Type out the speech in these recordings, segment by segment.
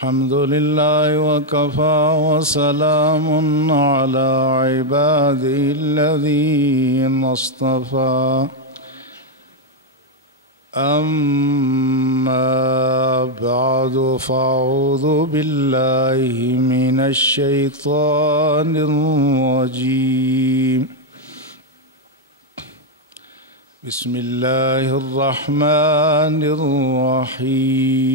الحمد لله وكفى وسلام على عباده الذين اصطفى أما بعد فأعوذ بالله من الشيطان الرجيم بسم الله الرحمن الرحيم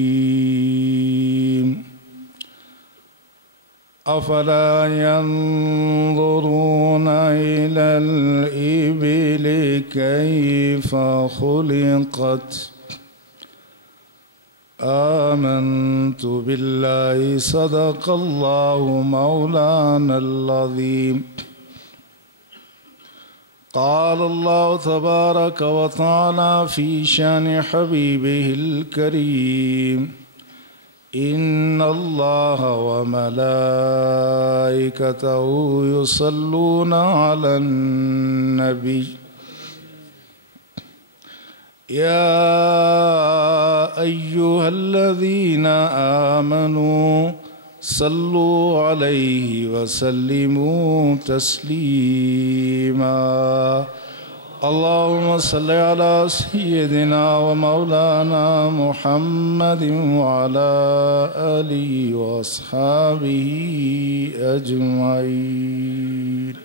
أفلا ينظرون إلى الإبل كيف خلقت آمنت بالله صدق الله مولانا العظيم قال الله تبارك وتعالى في شأن حبيبه الكريم إن الله وملائكته يصلون على النبي يا أيها الذين آمنوا صلوا عليه وسلموا تسليما اللهم صل على سيدنا ومولانا محمد وعلى آله وأصحابه أجمعين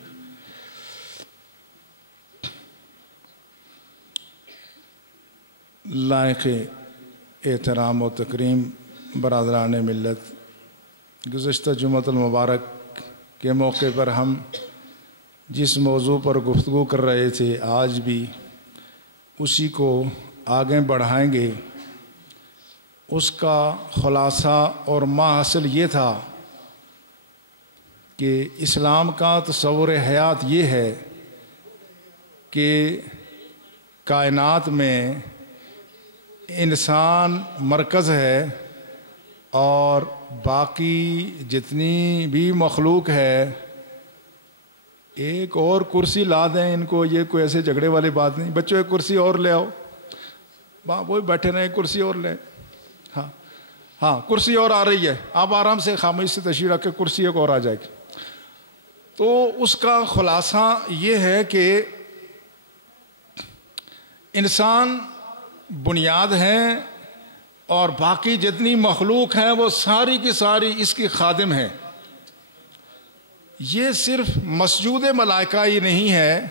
لائق احترام و تکریم برادران ملت، گزشتہ جمعۃ المبارک کے موقع پر ہم جس موضوع پر گفتگو کر رہے تھے آج بھی اسی کو آگے بڑھائیں گے۔ اس کا خلاصہ اور ماحصل یہ تھا کہ اسلام کا تصور حیات یہ ہے کہ کائنات میں انسان مرکز ہے اور باقی جتنی بھی مخلوق ہے، ایک اور کرسی لا دیں ان کو، یہ کوئی ایسے جھگڑے والی بات نہیں، بچوں ایک کرسی اور لے آؤ، وہی بیٹھے رہے کرسی اور لے، ہاں کرسی اور آ رہی ہے، آپ آرام سے خاموشی سے تشریف رکھ کے کرسی ایک اور آ جائے گی۔ تو اس کا خلاصہ یہ ہے کہ انسان بنیاد ہے اور باقی جتنی مخلوق ہے وہ ساری کی ساری اس کی خادم ہے۔ یہ صرف مسجود ملائکہ ہی نہیں ہے،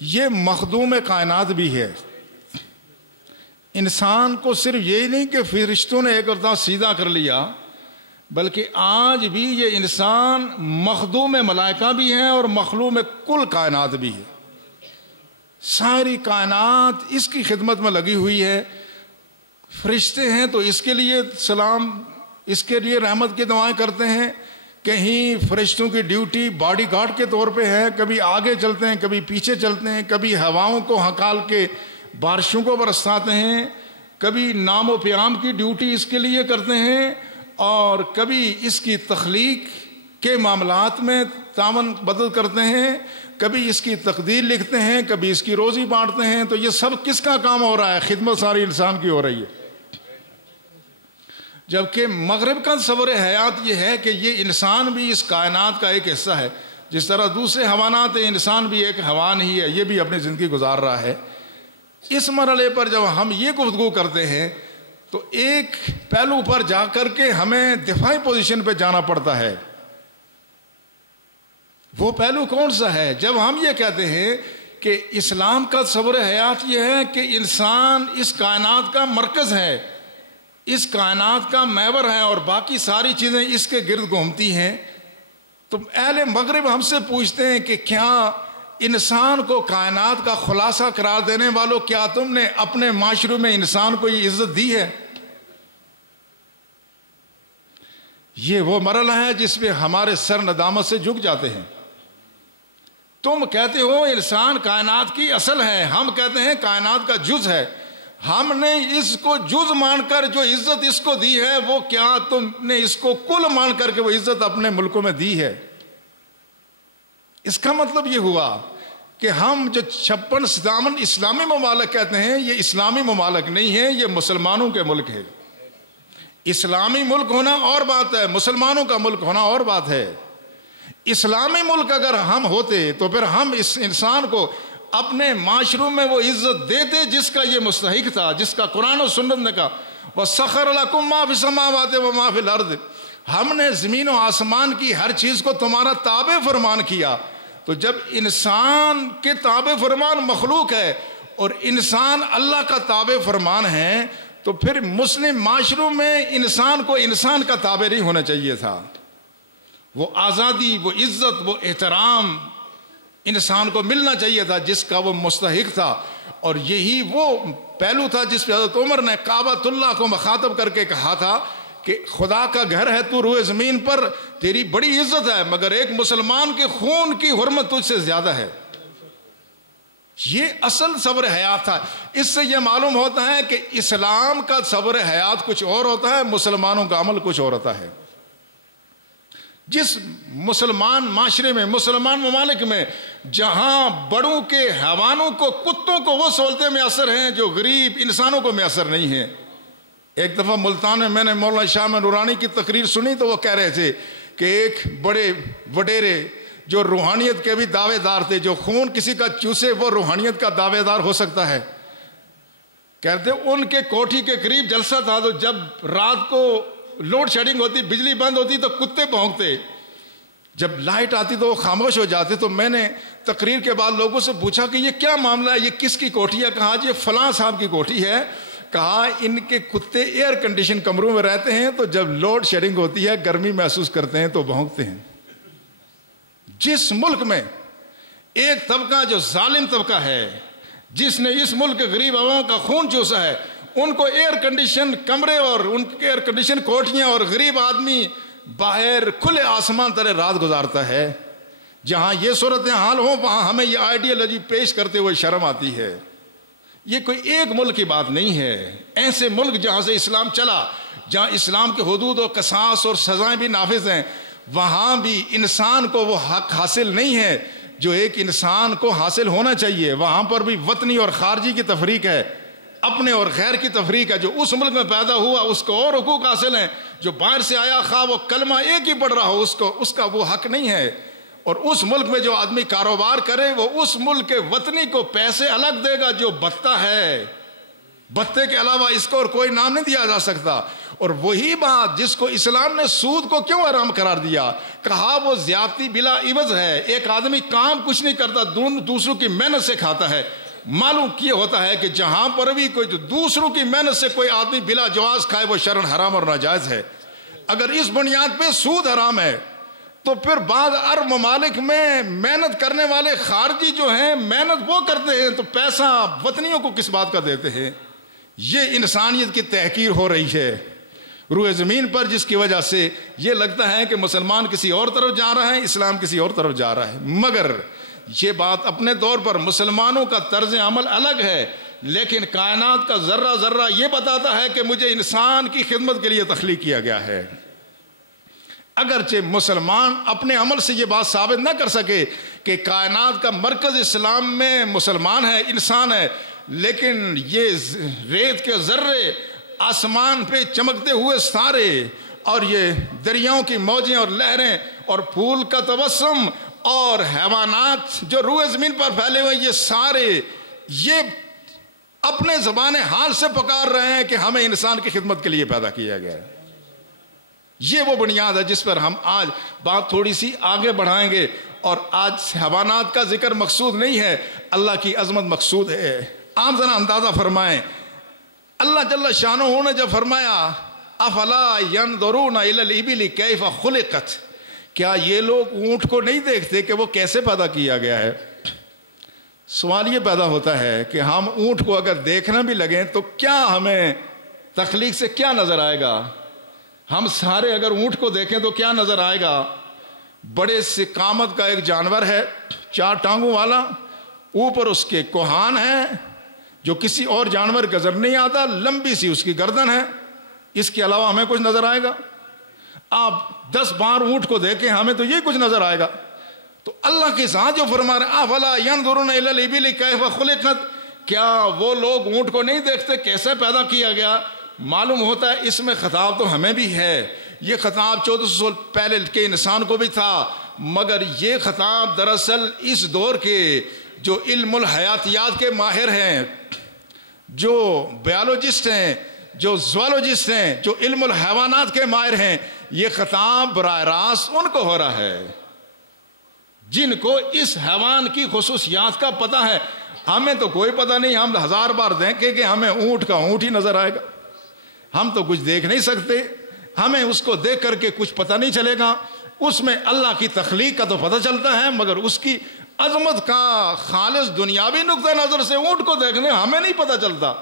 یہ مخدوم کائنات بھی ہے۔ انسان کو صرف یہی نہیں کہ فرشتوں نے ایک ارتبہ سیدھا کر لیا، بلکہ آج بھی یہ انسان مخدوم ملائکہ بھی ہے اور مخلوق کل کائنات بھی ہے۔ ساری کائنات اس کی خدمت میں لگی ہوئی ہے۔ فرشتے ہیں تو اس کے لیے سلام، اس کے لیے رحمت کی دعائیں کرتے ہیں۔ کہیں فرشتوں کی ڈیوٹی باڈی گارڈ کے طور پہ ہے، کبھی آگے چلتے ہیں کبھی پیچھے چلتے ہیں، کبھی ہواؤں کو ہکال کے بارشوں کو برساتے ہیں، کبھی نام و پیام کی ڈیوٹی اس کے لیے کرتے ہیں، اور کبھی اس کی تخلیق کے معاملات میں تعاون بدل کرتے ہیں، کبھی اس کی تقدیر لکھتے ہیں، کبھی اس کی روزی بانٹتے ہیں۔ تو یہ سب کس کا کام ہو رہا ہے؟ خدمت ساری انسان کی ہو رہی ہے۔ جبکہ مغرب کا تصور حیات یہ ہے کہ یہ انسان بھی اس کائنات کا ایک حصہ ہے، جس طرح دوسرے حیوانات ہیں، انسان بھی ایک حیوان ہی ہے، یہ بھی اپنی زندگی گزار رہا ہے۔ اس مرحلے پر جب ہم یہ گفتگو کرتے ہیں تو ایک پہلو پر جا کر کے ہمیں دفاعی پوزیشن پہ جانا پڑتا ہے۔ وہ پہلو کون سا ہے؟ جب ہم یہ کہتے ہیں کہ اسلام کا تصور حیات یہ ہے کہ انسان اس کائنات کا مرکز ہے، اس کائنات کا محور ہے اور باقی ساری چیزیں اس کے گرد گھومتی ہیں، تو اہل مغرب ہم سے پوچھتے ہیں کہ کیا انسان کو کائنات کا خلاصہ قرار دینے والوں، کیا تم نے اپنے معاشرے میں انسان کو یہ عزت دی ہے؟ یہ وہ مرحلہ ہے جس میں ہمارے سر ندامت سے جھک جاتے ہیں۔ تم کہتے ہو انسان کائنات کی اصل ہے، ہم کہتے ہیں کائنات کا جز ہے۔ ہم نے اس کو جز مان کر جو عزت اس کو دی ہے، وہ کیا تم نے اس کو کل مان کر کے وہ عزت اپنے ملکوں میں دی ہے؟ اس کا مطلب یہ ہوا کہ ہم جو 56-57 اسلامی ممالک کہتے ہیں، یہ اسلامی ممالک نہیں ہیں، یہ مسلمانوں کے ملک ہے۔ اسلامی ملک ہونا اور بات ہے، مسلمانوں کا ملک ہونا اور بات ہے۔ اسلامی ملک اگر ہم ہوتے تو پھر ہم اس انسان کو اپنے معاشروں میں وہ عزت دیتے جس کا یہ مستحق تھا، جس کا قرآن و سنت نے کہا وَسَخَّرَ لَكُم مَّا فِي السَّمَاوَاتِ وَمَا فِي الْأَرْضِ، ہم نے زمین و آسمان کی ہر چیز کو تمہارا تابع فرمان کیا۔ تو جب انسان کے تابع فرمان مخلوق ہے اور انسان اللہ کا تابع فرمان ہے تو پھر مسلم معاشروں میں انسان کو انسان کا تابع نہیں ہونا چاہیے تھا۔ وہ آزادی، وہ عزت، وہ احترام انسان کو ملنا چاہیے تھا جس کا وہ مستحق تھا۔ اور یہی وہ پہلو تھا جس پہ حضرت عمر نے کعبۃ اللہ کو مخاطب کر کے کہا تھا کہ خدا کا گھر ہے، تو روئے زمین پر تیری بڑی عزت ہے، مگر ایک مسلمان کے خون کی حرمت تجھ سے زیادہ ہے۔ یہ اصل صبر حیات تھا۔ اس سے یہ معلوم ہوتا ہے کہ اسلام کا صبر حیات کچھ اور ہوتا ہے، مسلمانوں کا عمل کچھ اور ہوتا ہے۔ جس مسلمان معاشرے میں، مسلمان ممالک میں جہاں بڑوں کے حیوانوں کو، کتوں کو وہ سہولتیں میسر ہیں جو غریب انسانوں کو میسر نہیں ہیں۔ ایک دفعہ ملتان میں نے مولانا شاہ نورانی کی تقریر سنی تو وہ کہہ رہے تھے کہ ایک بڑے وڈیرے جو روحانیت کے بھی دعوے دار تھے، جو خون کسی کا چوسے وہ روحانیت کا دعوے دار ہو سکتا ہے؟ کہتے ان کے کوٹھی کے قریب جلسہ تھا، تو جب رات کو لوڈ شیڈنگ ہوتی، بجلی بند ہوتی تو کتے بھونکتے، جب لائٹ آتی تو وہ خاموش ہو جاتے۔ تو میں نے تقریر کے بعد لوگوں سے پوچھا کہ یہ کیا معاملہ ہے، یہ کس کی کوٹھی ہے؟ کہا یہ فلاں صاحب کی کوٹھی ہے۔ کہا ان کے کتے ایئر کنڈیشن کمروں میں رہتے ہیں، تو جب لوڈ شیڈنگ ہوتی ہے، گرمی محسوس کرتے ہیں تو بھونکتے ہیں۔ جس ملک میں ایک طبقہ جو ظالم طبقہ ہے، جس نے اس ملک کے غریب عوام کا خون چوسا ہے، ان کو ایئر کنڈیشن کمرے اور ان کے ایئر کنڈیشن کوٹھیاں، اور غریب آدمی باہر کھلے آسمان تلے رات گزارتا ہے، جہاں یہ صورتحال ہو وہاں ہمیں یہ آئیڈیالوجی پیش کرتے ہوئے شرم آتی ہے۔ یہ کوئی ایک ملک کی بات نہیں ہے۔ ایسے ملک جہاں سے اسلام چلا، جہاں اسلام کے حدود و قصاص اور سزائیں بھی نافذ ہیں، وہاں بھی انسان کو وہ حق حاصل نہیں ہے جو ایک انسان کو حاصل ہونا چاہیے۔ وہاں پر بھی وطنی اور خارجی کی تفریق ہے، اپنے اور غیر کی تفریق ہے۔ جو اس ملک میں پیدا ہوا اس کو اور حقوق حاصل ہیں، جو باہر سے آیا خواہ وہ کلمہ ایک ہی پڑھ رہا ہو اس کا وہ حق نہیں ہے۔ اور اس ملک میں جو آدمی کاروبار کرے وہ اس ملک کے وطنی کو پیسے الگ دے گا جو بتتا ہے، بتے کے علاوہ اس کو اور کوئی نام نہیں دیا جا سکتا۔ اور وہی بات جس کو اسلام نے سود کو کیوں حرام قرار دیا، کہا وہ زیادتی بلا عوض ہے۔ ایک آدمی کام کچھ نہیں کرتا، دوسروں کی محنت سے کھاتا ہے۔ معلوم یہ ہوتا ہے کہ جہاں پر بھی کوئی دوسروں کی محنت سے کوئی آدمی بلا جواز کھائے وہ شرعاً حرام اور ناجائز ہے۔ اگر اس بنیاد پہ سود حرام ہے تو پھر بعض عرب ممالک میں محنت کرنے والے خارجی جو ہیں محنت وہ کرتے ہیں تو پیسہ وطنیوں کو کس بات کا دیتے ہیں؟ یہ انسانیت کی تحقیر ہو رہی ہے روئے زمین پر، جس کی وجہ سے یہ لگتا ہے کہ مسلمان کسی اور طرف جا رہا ہے، اسلام کسی اور طرف جا رہا ہے۔ مگر یہ بات اپنے طور پر مسلمانوں کا طرز عمل الگ ہے، لیکن کائنات کا ذرہ ذرہ یہ بتاتا ہے کہ مجھے انسان کی خدمت کے لیے تخلیق کیا گیا ہے۔ اگرچہ مسلمان اپنے عمل سے یہ بات ثابت نہ کر سکے کہ کائنات کا مرکز اسلام میں مسلمان ہے، انسان ہے، لیکن یہ ریت کے ذرے، آسمان پہ چمکتے ہوئے ستارے، اور یہ دریاؤں کی موجیں اور لہریں، اور پھول کا تبسم، اور حیوانات جو روئے زمین پر پھیلے ہوئے، یہ سارے یہ اپنے زبان حال سے پکار رہے ہیں کہ ہمیں انسان کی خدمت کے لیے پیدا کیا گیا ہے۔ یہ وہ بنیاد ہے جس پر ہم آج بات تھوڑی سی آگے بڑھائیں گے۔ اور آج حیوانات کا ذکر مقصود نہیں ہے، اللہ کی عظمت مقصود ہے۔ آپ ذرا اندازہ فرمائیں، اللہ جل شانہ نے جب فرمایا افلا ينظرون الى الابل کیف خلقت، کیا یہ لوگ اونٹ کو نہیں دیکھتے کہ وہ کیسے پیدا کیا گیا ہے؟ سوال یہ پیدا ہوتا ہے کہ ہم اونٹ کو اگر دیکھنا بھی لگیں تو کیا ہمیں تخلیق سے کیا نظر آئے گا؟ ہم سارے اگر اونٹ کو دیکھیں تو کیا نظر آئے گا؟ بڑے سے قامت کا ایک جانور ہے، 4 ٹانگوں والا، اوپر اس کے کوہان ہے جو کسی اور جانور کا نظر نہیں آتا، لمبی سی اس کی گردن ہے، اس کے علاوہ ہمیں کچھ نظر آئے گا؟ آپ 10 بار اونٹ کو دیکھیں ہمیں تو یہ کچھ نظر آئے گا۔ تو اللہ کے ذات جو فرما رہے ہیں افلا ينظرون الى الابل کیف خلقت، کیا وہ لوگ اونٹ کو نہیں دیکھتے کیسے پیدا کیا گیا؟ معلوم ہوتا ہے اس میں خطاب تو ہمیں بھی ہے، یہ خطاب 1400 سال پہلے کے انسان کو بھی تھا، مگر یہ خطاب دراصل اس دور کے جو علم الحیاتیات کے ماہر ہیں، جو بیالوجسٹ ہیں، جو زوالوجسٹ ہیں، جو علم الحیوانات کے ماہر ہیں، یہ خطاب براہ راست ان کو ہو رہا ہے جن کو اس حیوان کی خصوصیات کا پتہ ہے۔ ہمیں تو کوئی پتہ نہیں، ہم 1000 بار دیکھیں کہ ہمیں اونٹ کا اونٹ ہی نظر آئے گا، ہم تو کچھ دیکھ نہیں سکتے، ہمیں اس کو دیکھ کر کے کچھ پتہ نہیں چلے گا، اس میں اللہ کی تخلیق کا تو پتہ چلتا ہے، مگر اس کی عظمت کا خالص دنیاوی نقطہ نظر سے اونٹ کو دیکھنے ہمیں نہیں پتہ چلتا۔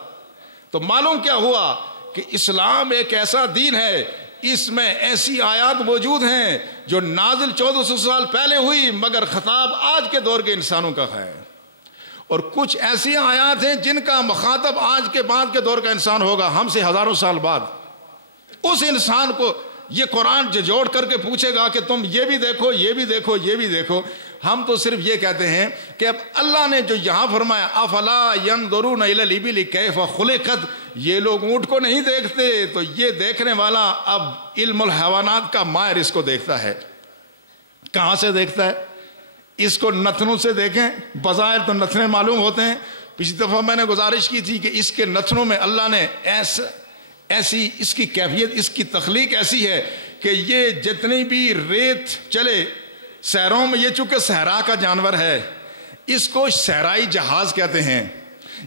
تو معلوم کیا ہوا کہ اسلام ایک ایسا دین ہے، اس میں ایسی آیات موجود ہیں جو نازل 1400 سال پہلے ہوئی مگر خطاب آج کے دور کے انسانوں کا ہے، اور کچھ ایسی آیات ہیں جن کا مخاطب آج کے بعد کے دور کا انسان ہوگا، ہم سے ہزاروں سال بعد۔ اس انسان کو یہ قرآن جوڑ کر کے پوچھے گا کہ تم یہ بھی دیکھو، یہ بھی دیکھو، یہ بھی دیکھو۔ ہم تو صرف یہ کہتے ہیں کہ اب اللہ نے جو یہاں فرمایا افلا ینظرون الی الابل کیف خلقت، یہ لوگ اونٹ کو نہیں دیکھتے، تو یہ دیکھنے والا اب علم الحیوانات کا ماہر اس کو دیکھتا ہے۔ کہاں سے دیکھتا ہے؟ اس کو نتنوں سے دیکھیں، بظاہر تو نتنے معلوم ہوتے ہیں۔ پچھلی دفعہ میں نے گزارش کی تھی کہ اس کے نتنوں میں اللہ نے ایسی اس کی کیفیت، اس کی تخلیق ایسی ہے کہ یہ جتنی بھی ریت چلے صحراؤں میں، یہ چونکہ صحرا کا جانور ہے، اس کو صحرائی جہاز کہتے ہیں۔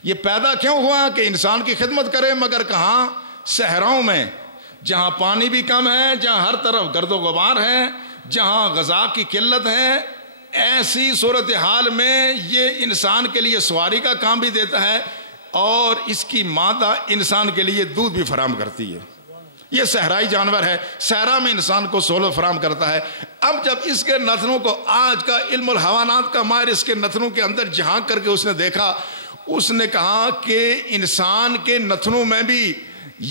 یہ پیدا کیوں ہوا کہ انسان کی خدمت کرے، مگر کہاں؟ صحراؤں میں، جہاں پانی بھی کم ہے، جہاں ہر طرف گرد و غبار ہے، جہاں غذا کی قلت ہے، ایسی صورتحال میں یہ انسان کے لیے سواری کا کام بھی دیتا ہے، اور اس کی مادہ انسان کے لیے دودھ بھی فراہم کرتی ہے۔ یہ صحرائی جانور ہے، صحرا میں انسان کو سہولت فراہم کرتا ہے۔ اب جب اس کے نتنوں کو آج کا علم الحیوانات کا ماہر اس کے نتنوں کے اندر جھانک کر کے اس نے دیکھا، اس نے کہا کہ انسان کے نتنوں میں بھی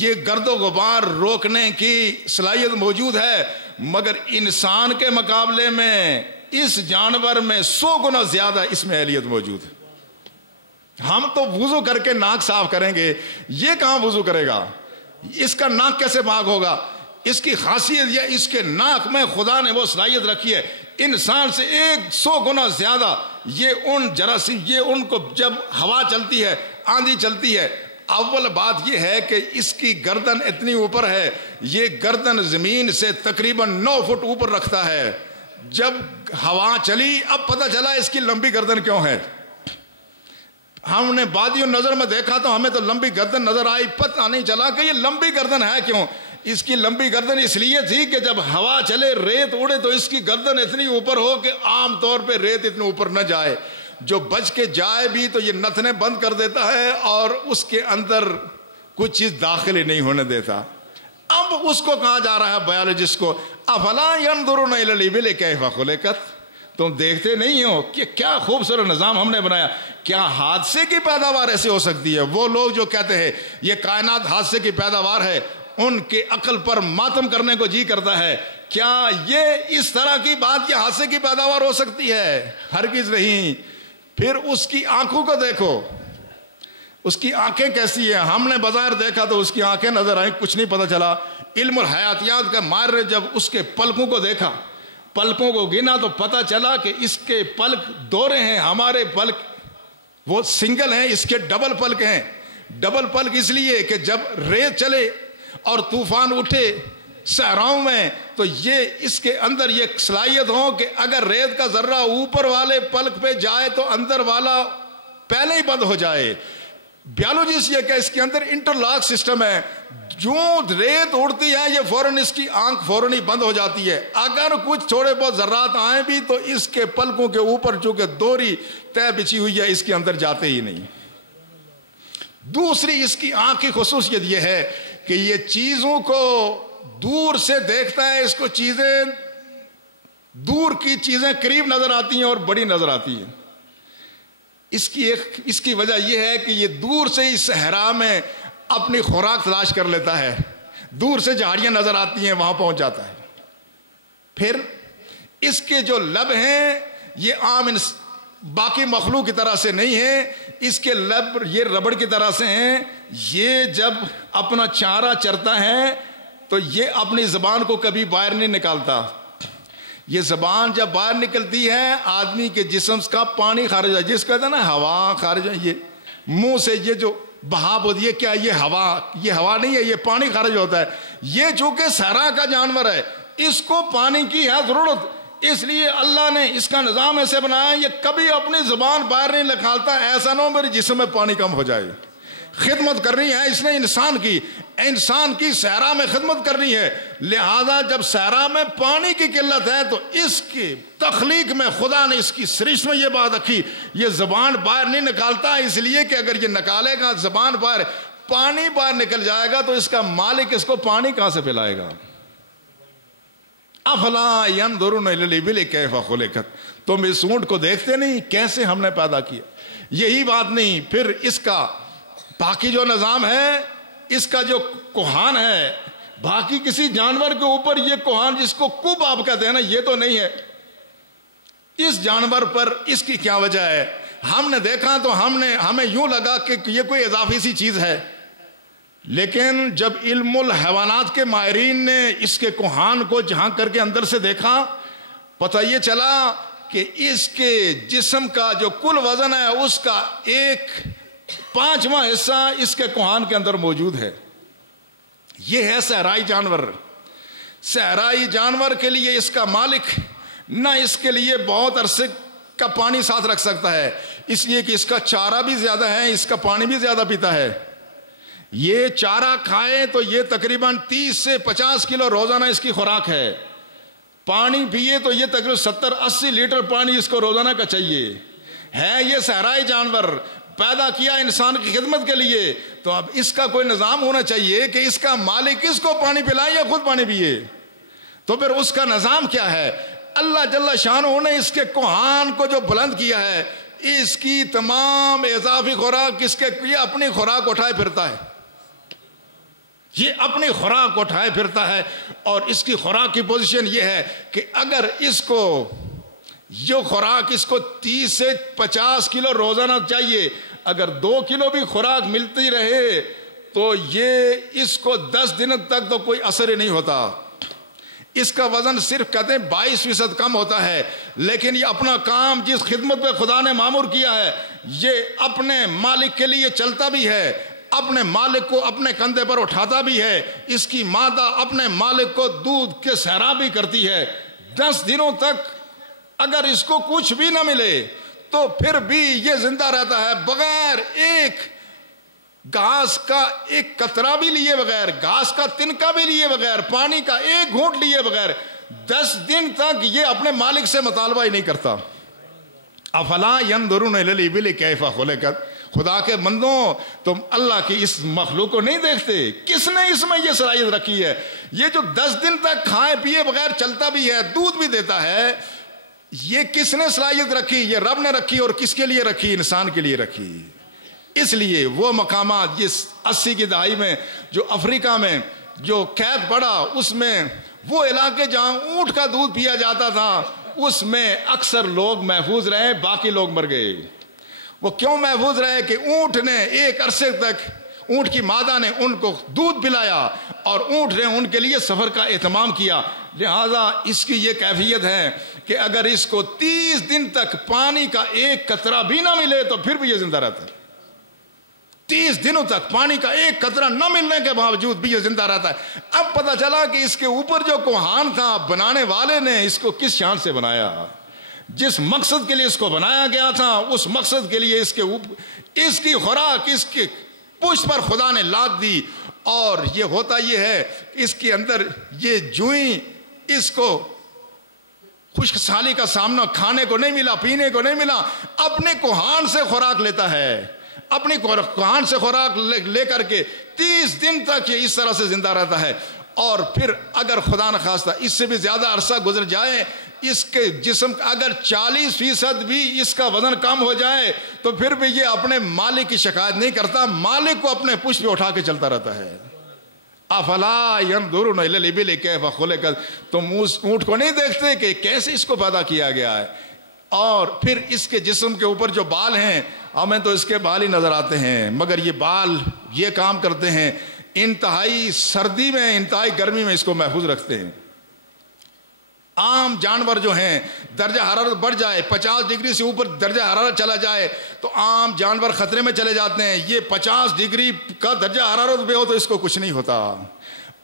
یہ گرد و غبار روکنے کی صلاحیت موجود ہے، مگر انسان کے مقابلے میں اس جانور میں 100 گنا زیادہ اس میں اہلیت موجود ہے۔ ہم تو وضو کر کے ناک صاف کریں گے، یہ کہاں وضو کرے گا؟ اس کا ناک کیسے پاک ہوگا؟ اس کی خاصیت یا اس کے ناک میں خدا نے وہ صلاحیت رکھی ہے انسان سے 100 گنا زیادہ۔ یہ ان جراثیم، یہ ان کو جب ہوا چلتی ہے، آندھی چلتی ہے، اول بات یہ ہے کہ اس کی گردن اتنی اوپر ہے، یہ گردن زمین سے تقریباً 9 فٹ اوپر رکھتا ہے۔ جب ہوا چلی اب پتہ چلا اس کی لمبی گردن کیوں ہے۔ ہم نے بادیوں نظر میں دیکھا تو ہمیں تو لمبی گردن نظر آئی، پتہ نہیں چلا کہ یہ لمبی گردن ہے کیوں۔ اس کی لمبی گردن اس لیے تھی کہ جب ہوا چلے، ریت اڑے تو اس کی گردن اتنی اوپر ہو کہ عام طور پہ ریت اتنے اوپر نہ جائے، جو بچ کے جائے بھی تو یہ نتنے بند کر دیتا ہے اور اس کے اندر کچھ چیز داخل ہی نہیں ہونے دیتا۔ اب اس کو کہا جا رہا ہے بایولوجسٹ کو، افلا ینظرون الی الابل کیف خلقت، تم دیکھتے نہیں ہو کہ کیا خوبصورت نظام ہم نے بنایا، کیا حادثے کی پیداوار ایسے ہو سکتی ہے؟ وہ لوگ جو کہتے ہیں یہ کائنات حادثے کی پیداوار ہے، ان کے عقل پر ماتم کرنے کو جی کرتا ہے۔ کیا یہ اس طرح کی بات یہ حادثے کی پیداوار ہو سکتی ہے؟ ہرگز نہیں۔ پھر اس کی آنکھوں کو دیکھو، اس کی آنکھیں کیسی ہیں؟ ہم نے بظاہر دیکھا تو اس کی آنکھیں نظر آئیں، کچھ نہیں پتہ چلا۔ علم الحیاتیات کا ماہر نے جب اس کے پلکوں کو دیکھا، پلکوں کو گنا تو پتہ چلا کہ اس کے پلک دورے ہیں، ہمارے پلک وہ سنگل ہیں، اس کے ڈبل پلک ہیں۔ ڈبل پلک اس لیے کہ جب ریت چلے اور طوفان اٹھے صحراؤں میں تو یہ اس کے اندر یہ صلاحیت ہو کہ اگر ریت کا ذرہ اوپر والے پلک پہ جائے تو اندر والا پہلے ہی بند ہو جائے۔ بیالوجسٹ یہ کہ اس کے اندر انٹرلاک سسٹم ہے، جو ریت اڑتی ہے یہ فوراً اس کی آنکھ فوراً ہی بند ہو جاتی ہے، اگر کچھ تھوڑے بہت ذرات آئیں بھی تو اس کے پلکوں کے اوپر چونکہ دوری طے بچھی ہوئی ہے اس کے اندر جاتے ہی نہیں۔ دوسری اس کی آنکھ کی خصوصیت یہ ہے کہ یہ چیزوں کو دور سے دیکھتا ہے، اس کو چیزیں دور کی چیزیں قریب نظر آتی ہیں اور بڑی نظر آتی ہیں۔ اس کی وجہ یہ ہے کہ یہ دور سے اس صحرا میں اپنی خوراک تلاش کر لیتا ہے، دور سے جھاڑیاں نظر آتی ہیں وہاں پہنچ جاتا ہے۔ پھر اس کے جو لب ہیں یہ عام باقی مخلوق کی طرح سے نہیں ہے، اس کے لب یہ ربڑ کی طرح سے ہیں. یہ جب اپنا چارہ چرتا ہے تو یہ اپنی زبان کو کبھی باہر نہیں نکالتا. یہ زبان جب باہر نکلتی ہے آدمی کے جسم کا پانی خارج ہو جائے، جس کہتے ہیں نا ہوا خارج ہو، یہ منہ سے یہ جو بہاپ ہوتی ہے، کیا یہ ہوا نہیں ہے، یہ پانی خارج ہوتا ہے. یہ چونکہ صحرا کا جانور ہے، اس کو پانی کی ہے ضرورت، اس لیے اللہ نے اس کا نظام ایسے بنایا یہ کبھی اپنی زبان باہر نہیں نکالتا. ایسا نہ ہو میرے جسم میں پانی کم ہو جائے. خدمت کرنی ہے اس نے انسان کی صحرا میں خدمت کرنی ہے. لہذا جب صحرا میں پانی کی قلت ہے تو اس کی تخلیق میں خدا نے اس کی سرشت میں یہ بات رکھی، یہ زبان باہر نہیں نکالتا، اس لیے کہ اگر یہ نکالے گا زبان باہر، پانی باہر نکل جائے گا تو اس کا مالک اس کو پانی کہاں سے پلائے گا. افلا ينظرون الى الابل كيف خلقت، تم اس اونٹ کو دیکھتے نہیں کیسے ہم نے پیدا کیا. یہی بات نہیں، پھر اس کا باقی جو نظام ہے، اس کا جو کوہان ہے، باقی کسی جانور کے اوپر یہ کوہان جس کو کب آپ کہتے ہیں نا، یہ تو نہیں ہے. اس جانور پر اس کی کیا وجہ ہے؟ ہم نے دیکھا تو ہمیں یوں لگا کہ یہ کوئی اضافی سی چیز ہے، لیکن جب علم الحیوانات کے ماہرین نے اس کے کوہان کو جہاں کر کے اندر سے دیکھا، پتہ یہ چلا کہ اس کے جسم کا جو کل وزن ہے اس کا 1/5 حصہ اس کے کوہان کے اندر موجود ہے. یہ ہے صحرائی جانور. صحرائی جانور کے لیے اس کا مالک نہ اس کے لیے بہت عرصے کا پانی ساتھ رکھ سکتا ہے، اس لیے کہ اس کا چارہ بھی زیادہ ہے، اس کا پانی بھی زیادہ پیتا ہے. یہ چارہ کھائے تو یہ تقریباً 30 سے 50 کلو روزانہ اس کی خوراک ہے. پانی پیے تو یہ تقریباً 70-80 لیٹر پانی اس کو روزانہ کا چاہیے. ہے یہ صحرائی جانور، پیدا کیا انسان کی خدمت کے لیے، تو اب اس کا کوئی نظام ہونا چاہیے کہ اس کا مالک اس کو پانی پلائے یا خود پانی پیے. تو پھر اس کا نظام کیا ہے؟ اللہ جل شانہ نے اس کے کوہان کو جو بلند کیا ہے، اس کی تمام اضافی خوراک یہ اپنی خوراک اٹھائے پھرتا ہے. یہ اپنی خوراک اٹھائے پھرتا ہے، اور اس کی خوراک کی پوزیشن یہ ہے کہ اگر اس کو جو خوراک اس کو 30 سے 50 کلو روزانہ چاہیے، اگر 2 کلو بھی خوراک ملتی رہے تو یہ اس کو 10 دن تک تو کوئی اثر ہی نہیں ہوتا. اس کا وزن صرف کہتے ہیں 22% کم ہوتا ہے، لیکن یہ اپنا کام جس خدمت پہ خدا نے مامور کیا ہے، یہ اپنے مالک کے لیے چلتا بھی ہے، اپنے مالک کو اپنے کندھے پر اٹھاتا بھی ہے. اس کی مادہ اپنے مالک کو دودھ کے صحرا بھی کرتی ہے. 10 دنوں تک اگر اس کو کچھ بھی نہ ملے تو پھر بھی یہ زندہ رہتا ہے، بغیر ایک گھاس کا ایک قطرہ بھی لیے بغیر، گھاس کا تنکا بھی لیے بغیر، پانی کا ایک گھونٹ لیے بغیر 10 دن تک یہ اپنے مالک سے مطالبہ ہی نہیں کرتا. افلا ينظرون الى الابل كيف خلقت. خدا کے بندوں، تم اللہ کی اس مخلوق کو نہیں دیکھتے؟ کس نے اس میں یہ صلاحیت رکھی ہے؟ یہ جو 10 دن تک کھائے پیے بغیر چلتا بھی ہے، دودھ بھی دیتا ہے، یہ کس نے صلاحیت رکھی؟ یہ رب نے رکھی. اور کس کے لیے رکھی؟ انسان کے لیے رکھی. اس لیے وہ مقامات جس 80 کی دہائی میں جو افریقہ میں جو قید پڑا، اس میں وہ علاقے جہاں اونٹ کا دودھ پیا جاتا تھا، اس میں اکثر لوگ محفوظ رہے، باقی لوگ مر گئے. وہ کیوں محفوظ رہے؟ کہ اونٹ نے ایک عرصے تک، اونٹ کی مادہ نے ان کو دودھ پلایا اور اونٹ نے ان کے لیے سفر کا اہتمام کیا. لہذا اس کی یہ کیفیت ہے کہ اگر اس کو 30 دن تک پانی کا ایک قطرہ بھی نہ ملے تو پھر بھی یہ زندہ رہتا ہے. 30 دنوں تک پانی کا ایک قطرہ نہ ملنے کے باوجود بھی یہ زندہ رہتا ہے. اب پتہ چلا کہ اس کے اوپر جو کوہان تھا، بنانے والے نے اس کو کس شان سے بنایا. جس مقصد کے لیے اس کو بنایا گیا تھا، اس مقصد کے لیے اس کے اوپر اس کی خوراک اس کی پشت پر خدا نے لاد دی. اور یہ ہوتا یہ ہے اس کے اندر یہ جوئیں اس کو خشک سالی کا سامنا، کھانے کو نہیں ملا، پینے کو نہیں ملا، اپنے کوہان سے خوراک لیتا ہے، اپنی کوہان سے خوراک لے کر کے 30 دن تک یہ اس طرح سے زندہ رہتا ہے. اور پھر اگر خدا نخواستہ اس سے بھی زیادہ عرصہ گزر جائے، اس کے جسم کا اگر 40% بھی اس کا وزن کم ہو جائے تو پھر بھی یہ اپنے مالک کی شکایت نہیں کرتا، مالک کو اپنے پشت پہ اٹھا کے چلتا رہتا ہے. افلا ينظرون الى الابل كيف خلقت. تم اس اونٹ کو نہیں دیکھتے کہ کیسے اس کو پیدا کیا گیا ہے؟ اور پھر اس کے جسم کے اوپر جو بال ہیں ہمیں تو اس کے بال ہی نظر آتے ہیں، مگر یہ بال یہ کام کرتے ہیں، انتہائی سردی میں انتہائی گرمی میں اس کو محفوظ رکھتے ہیں۔ عام جانور جو ہیں درجہ حرارت بڑھ جائے، 50 ڈگری سے اوپر درجہ حرارت چلا جائے تو عام جانور خطرے میں چلے جاتے ہیں، یہ 50 ڈگری کا درجہ حرارت پہ ہو تو اس کو کچھ نہیں ہوتا۔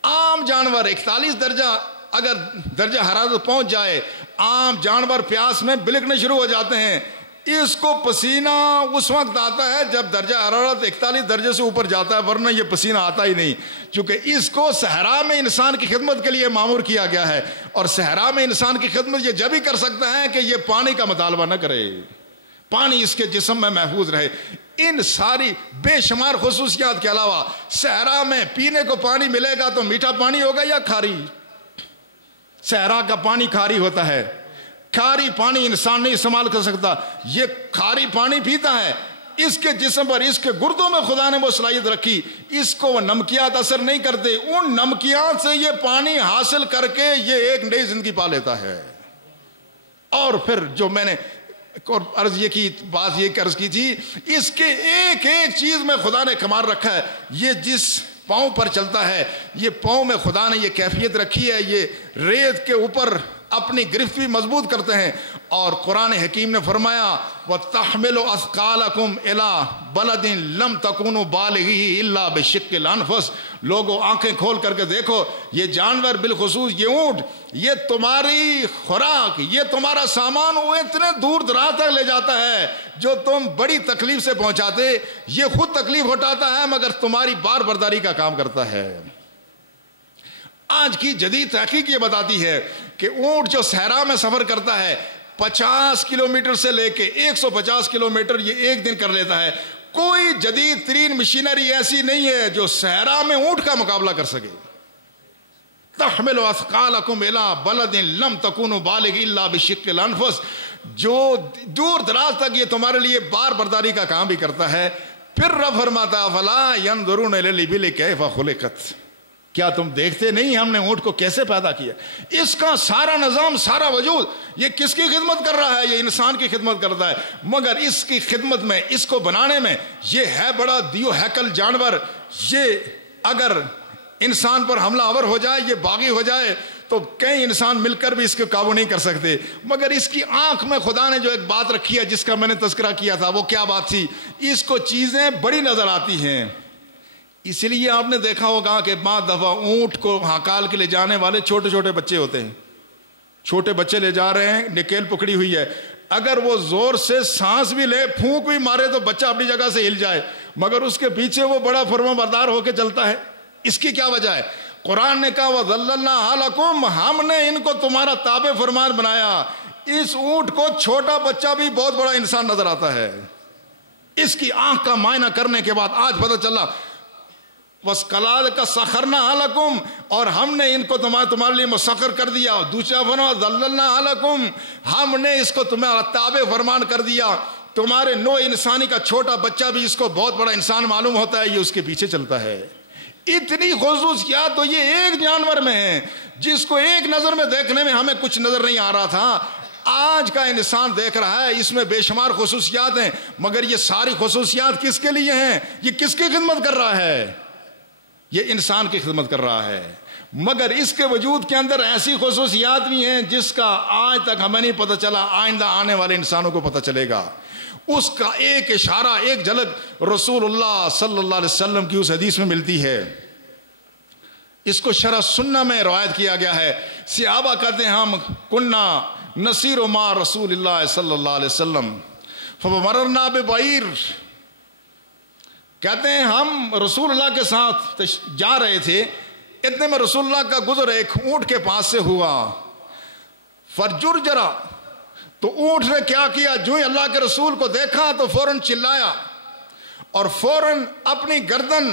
عام جانور 41 درجہ اگر درجہ حرارت پہنچ جائے، عام جانور پیاس میں بلکنے شروع ہو جاتے ہیں۔ اس کو پسینہ اس وقت آتا ہے جب درجہ حرارت 41 درجے سے اوپر جاتا ہے، ورنہ یہ پسینہ آتا ہی نہیں، چونکہ اس کو صحرا میں انسان کی خدمت کے لیے مامور کیا گیا ہے، اور صحرا میں انسان کی خدمت یہ جب ہی کر سکتا ہے کہ یہ پانی کا مطالبہ نہ کرے، پانی اس کے جسم میں محفوظ رہے۔ ان ساری بے شمار خصوصیات کے علاوہ صحرا میں پینے کو پانی ملے گا تو میٹھا پانی ہوگا یا کھاری؟ صحرا کا پانی کھاری ہوتا ہے، کھاری پانی انسان نہیں استعمال کر سکتا، یہ کھاری پانی پیتا ہے۔ اس کے جسم پر، اس کے گردوں میں خدا نے وہ صلاحیت رکھی، اس کو وہ نمکیات اثر نہیں کرتے، ان نمکیات سے یہ پانی حاصل کر کے یہ ایک نئی زندگی پا لیتا ہے۔ اور پھر جو میں نے اور عرض یہ کی بات یہ عرض کی تھی، اس کے ایک ایک چیز میں خدا نے کمال رکھا ہے۔ یہ جس پاؤں پر چلتا ہے، یہ پاؤں میں خدا نے یہ کیفیت رکھی ہے، یہ ریت کے اوپر اپنی گرفت بھی مضبوط کرتے ہیں۔ اور قرآن حکیم نے فرمایا وَتَحْمِلُ أَثْقَالَكُمْ إِلَىٰ بَلَدٍ لَمْ تَكُونُوا بَالِغِيهِ إِلَّا بِشِقِّ الْأَنفُسِ۔ لوگوں آنکھیں کھول کر کے دیکھو، یہ جانور بالخصوص یہ اونٹ، یہ تمہاری خوراک، یہ تمہارا سامان وہ اتنے دور دراز تک لے جاتا ہے جو تم بڑی تکلیف سے پہنچاتے، یہ خود تکلیف اٹھاتا ہے مگر تمہاری بار برداری کا کام کرتا ہے۔ آج کی جدید تحقیق یہ بتاتی ہے کہ اونٹ جو صحرا میں سفر کرتا ہے 50 کلومیٹر سے لے کے 150 کلومیٹر یہ ایک دن کر لیتا ہے۔ کوئی جدید ترین مشینری ایسی نہیں ہے جو صحرا میں اونٹ کا مقابلہ کر سکے۔ تحمل اثقالکم الی بلد لم تکونوا بالغ الا بشق الانفس، جو دور دراز تک یہ تمہارے لیے بار برداری کا کام بھی کرتا ہے۔ پھر رب فرماتا فلا ينظرون الى الابل کیف خلقت، کیا تم دیکھتے نہیں ہم نے اونٹ کو کیسے پیدا کیا؟ اس کا سارا نظام، سارا وجود یہ کس کی خدمت کر رہا ہے؟ یہ انسان کی خدمت کرتا ہے، مگر اس کی خدمت میں، اس کو بنانے میں، یہ ہے بڑا دیو ہیکل جانور، یہ اگر انسان پر حملہ آور ہو جائے، یہ باغی ہو جائے تو کئی انسان مل کر بھی اس کو قابو نہیں کر سکتے۔ مگر اس کی آنکھ میں خدا نے جو ایک بات رکھی ہے جس کا میں نے تذکرہ کیا تھا، وہ کیا بات تھی؟ اس کو چیزیں بڑی نظر آتی ہیں۔ اس لیے آپ نے دیکھا ہوگا کہ بعض دفعہ اونٹ کو ہاکال کے لے جانے والے چھوٹے چھوٹے بچے ہوتے ہیں، چھوٹے بچے لے جا رہے ہیں، نکیل پکڑی ہوئی ہے، اگر وہ زور سے سانس بھی لے، پھونک بھی مارے تو بچہ اپنی جگہ سے ہل جائے، مگر اس کے پیچھے وہ بڑا فرما بردار ہو کے چلتا ہے۔ اس کی کیا وجہ ہے؟ قرآن نے کہا وَذَلَّلْنَاهَا لَكُمْ، ہم نے ان کو تمہارا تابع فرمان بنایا۔ اس اونٹ کو چھوٹا بچہ بھی بہت بڑا انسان نظر آتا ہے۔ اس کی آنکھ کا معائنہ کرنے کے بعد آج پتہ چلا وَاسْقَلَادَكَ سَخَرْنَاهَا لَكُمْ، اور ہم نے ان کو تمہارے لیے مسخر کر دیا۔ دوسرا فرمان ذَلَّلْنَاهَا لَكُمْ، ہم نے اس کو تمہارا تابع فرمان کر دیا۔ تمہارے نوع انسانی کا چھوٹا بچہ بھی اس کو بہت بڑا انسان معلوم ہوتا ہے، یہ اس کے پیچھے چلتا ہے۔ اتنی خصوصیات تو یہ ایک جانور میں ہیں جس کو ایک نظر میں دیکھنے میں ہمیں کچھ نظر نہیں آ رہا تھا، آج کا انسان دیکھ رہا ہے، اس میں بے شمار خصوصیات ہیں، مگر یہ ساری خصوصیات کس کے لیے ہیں؟ یہ کس کی خدمت کر رہا ہے؟ یہ انسان کی خدمت کر رہا ہے۔ مگر اس کے وجود کے اندر ایسی خصوصیات بھی ہیں جس کا آج تک ہمیں نہیں پتہ چلا، آئندہ آنے والے انسانوں کو پتہ چلے گا۔ اس کا ایک اشارہ، ایک جھلک رسول اللہ صلی اللہ علیہ وسلم کی اس حدیث میں ملتی ہے۔ اس کو شرح سنہ میں روایت کیا گیا ہے۔ صحابہ کہتے ہیں ہم کننا نسیر مع رسول اللہ صلی اللہ علیہ وسلم فمررنا ببعیر، کہتے ہیں ہم رسول اللہ کے ساتھ جا رہے تھے، اتنے میں رسول اللہ کا گزر ایک اونٹ کے پاس سے ہوا، فرجرجرا، تو اونٹ نے کیا کیا؟ جو ہی اللہ کے رسول کو دیکھا تو فوراً چلایا اور فوراً اپنی گردن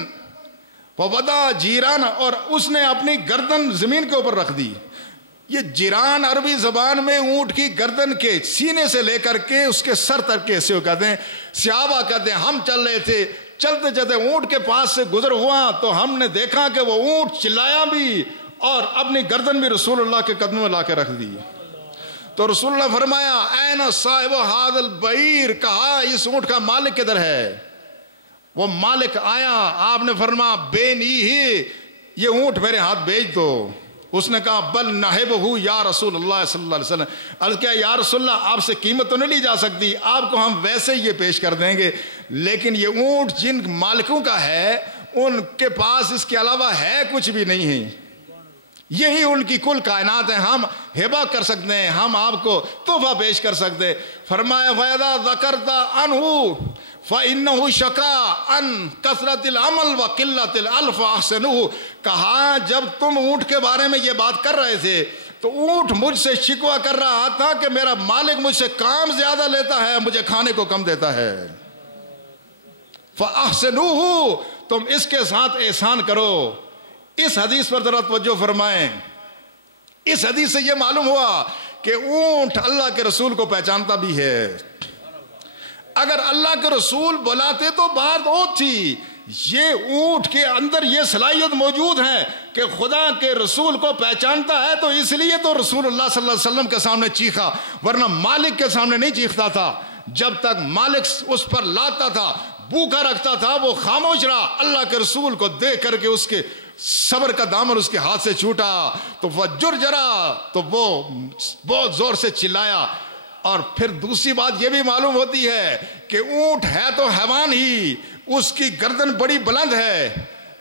وَوَضَعَ جِيرَانَ، اور اس نے اپنی گردن زمین کے اوپر رکھ دی۔ یہ جیران عربی زبان میں اونٹ کی گردن کے سینے سے لے کر کے اس کے سر تک کے ایسے کہتے ہیں۔ صحابہ کہتے ہیں ہم چل رہے تھے، چلتے چلتے اونٹ کے پاس سے گزر ہوا تو ہم نے دیکھا کہ وہ اونٹ چلایا بھی اور اپنی گردن بھی رسول اللہ کے قدموں میں لا کے رکھ دی۔ تو رسول اللہ نے فرمایا این صاحب ھذا البعیر، کہا اس اونٹ کا مالک کدھر ہے؟ وہ مالک آیا، آپ نے فرمایا بے نی ہی، یہ اونٹ میرے ہاتھ بھیج دو۔ اس نے کہا بل نہبہ یا رسول اللہ صلی اللہ علیہ وسلم، عرض کیا یا رسول اللہ آپ سے قیمت تو نہیں لی جا سکتی، آپ کو ہم ویسے یہ پیش کر دیں گے، لیکن یہ اونٹ جن مالکوں کا ہے ان کے پاس اس کے علاوہ ہے کچھ بھی نہیں ہے، یہی ان کی کل کائنات ہے، ہم ہبہ کر سکتے ہیں، ہم آپ کو تحفہ پیش کر سکتے۔ فرمایا فَإِذَا ذَكَرْتَ عَنْهُ فَإِنَّهُ شَكَا عَنْ كَثْرَةِ الْعَمَلِ وَقِلَّةِ الْأَلْفِ أَحْسَنُهُ، کہا جب تم اونٹ کے بارے میں یہ بات کر رہے تھے تو اونٹ مجھ سے شکوہ کر رہا تھا کہ میرا مالک مجھ سے کام زیادہ لیتا ہے، مجھے کھانے کو کم دیتا ہے۔ فَأَحْسَنُوهُ، تم اس کے ساتھ احسان کرو۔ اس حدیث پر ذرا توجہ فرمائیں۔ اس حدیث سے یہ معلوم ہوا کہ اونٹ اللہ کے رسول کو پہچانتا بھی ہے۔ اگر اللہ کے رسول بلاتے تو بات اور تھی، یہ اونٹ کے اندر یہ صلاحیت موجود ہے کہ خدا کے رسول کو پہچانتا ہے، تو اس لیے تو رسول اللہ صلی اللہ علیہ وسلم کے سامنے چیخا، ورنہ مالک کے سامنے نہیں چیختا تھا۔ جب تک مالک اس پر لاتا تھا، بھوکا رکھتا تھا، وہ خاموش رہا۔ اللہ کے رسول کو دیکھ کر کے اس کے صبر کا دامن اس کے ہاتھ سے چھوٹا تو وہ جرجرا، تو وہ بہت زور سے چلایا۔ اور پھر دوسری بات یہ بھی معلوم ہوتی ہے کہ اونٹ ہے تو حیوان ہی، اس کی گردن بڑی بلند ہے،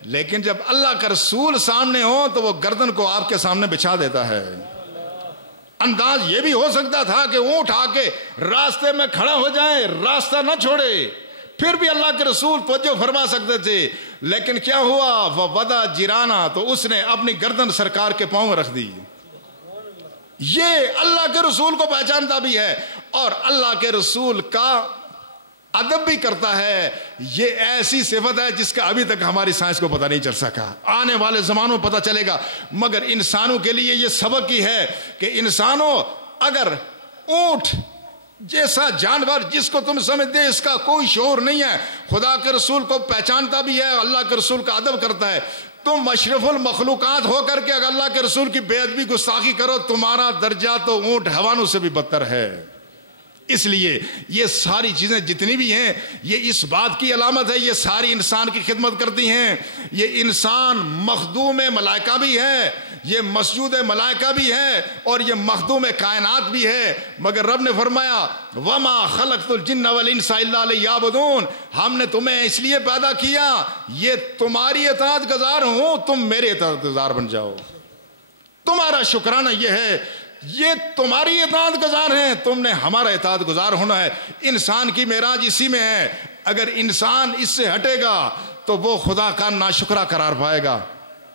لیکن جب اللہ کا رسول سامنے ہو تو وہ گردن کو آپ کے سامنے بچھا دیتا ہے۔ انداز یہ بھی ہو سکتا تھا کہ اونٹ آ کے راستے میں کھڑا ہو جائے، راستہ نہ چھوڑے، پھر بھی اللہ کے رسول توجہ فرما سکتے تھے، لیکن کیا ہوا؟ وَوَدَا جِرَانَا، تو اس نے اپنی گردن سرکار کے پاؤں میں رکھ دی۔ یہ اللہ کے رسول کو پہچانتا بھی ہے اور اللہ کے رسول کا ادب بھی کرتا ہے۔ یہ ایسی صفت ہے جس کا ابھی تک ہماری سائنس کو پتہ نہیں چل سکا، آنے والے زمانوں میں پتہ چلے گا، مگر انسانوں کے لیے یہ سبق ہی ہے کہ انسانوں، اگر اونٹ جیسا جانور جس کو تم سمجھتے اس کا کوئی شعور نہیں ہے، خدا کے رسول کو پہچانتا بھی ہے، اللہ کے رسول کا ادب کرتا ہے، تم اشرف المخلوقات ہو کر کے اگر اللہ کے رسول کی بے ادبی گستاخی کرو، تمہارا درجہ تو اونٹ حیوانوں سے بھی بدتر ہے۔ اس لیے یہ ساری چیزیں جتنی بھی ہیں یہ اس بات کی علامت ہے، یہ ساری انسان کی خدمت کرتی ہیں۔ یہ انسان مخدوم ملائکہ بھی ہے، یہ مسجود ملائکہ بھی ہے، اور یہ مخدوم کائنات بھی ہے، مگر رب نے فرمایا وَمَا خَلَقْتُ الْجِنَّ وَالْإِنسَ إِلَّا لِيَعْبُدُونَ، ہم نے تمہیں اس لیے پیدا کیا یہ تمہاری اطاعت گزار ہوں، تم میرے اطاعت گزار بن جاؤ۔ تمہارا شکرانہ یہ ہے، یہ تمہاری اطاعت گزار ہیں، تم نے ہمارا اطاعت گزار ہونا ہے۔ انسان کی معراج اسی میں ہے، اگر انسان اس سے ہٹے گا تو وہ خدا کا ناشکرہ قرار پائے گا۔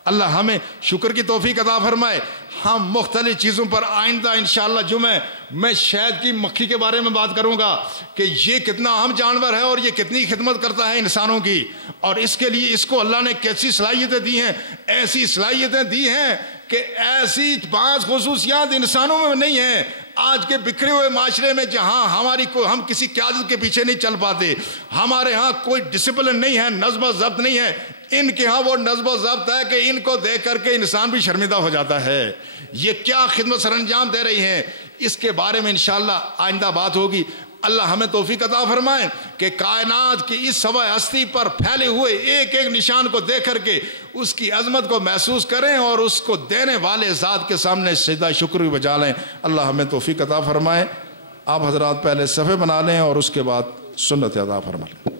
اللہ ہمیں شکر کی توفیق عطا فرمائے۔ ہم مختلف چیزوں پر آئندہ انشاءاللہ جمعہ میں شہد کی مکھی کے بارے میں بات کروں گا کہ یہ کتنا اہم جانور ہے اور یہ کتنی خدمت کرتا ہے انسانوں کی، اور اس کے لیے اس کو اللہ نے کیسی صلاحیتیں دی ہیں، ایسی صلاحیتیں دی ہیں کہ ایسی بعض خصوصیات انسانوں میں نہیں ہیں۔ آج کے بکھرے ہوئے معاشرے میں جہاں ہم کسی قیادت کے پیچھے نہیں چل پاتے، ہمارے ہاں کوئی ڈسپلن نہیں ہے، نظم و ضبط نہیں ہے، ان کے ہاں وہ نظم و ضبط ہے کہ ان کو دیکھ کر کے انسان بھی شرمندہ ہو جاتا ہے۔ یہ کیا خدمت سر انجام دے رہی ہیں، اس کے بارے میں انشاءاللہ آئندہ بات ہوگی۔ اللہ ہمیں توفیق عطا فرمائے کہ کائنات کی اس سوائے ہستی پر پھیلے ہوئے ایک ایک نشان کو دیکھ کر کے اس کی عظمت کو محسوس کریں اور اس کو دینے والے ذات کے سامنے سجدہ شکر بھی بجا لیں۔ اللہ ہمیں توفیق عطا فرمائے۔ آپ حضرات پہلے صفحے بنا لیں اور اس کے بعد سنت عطا فرما لیں۔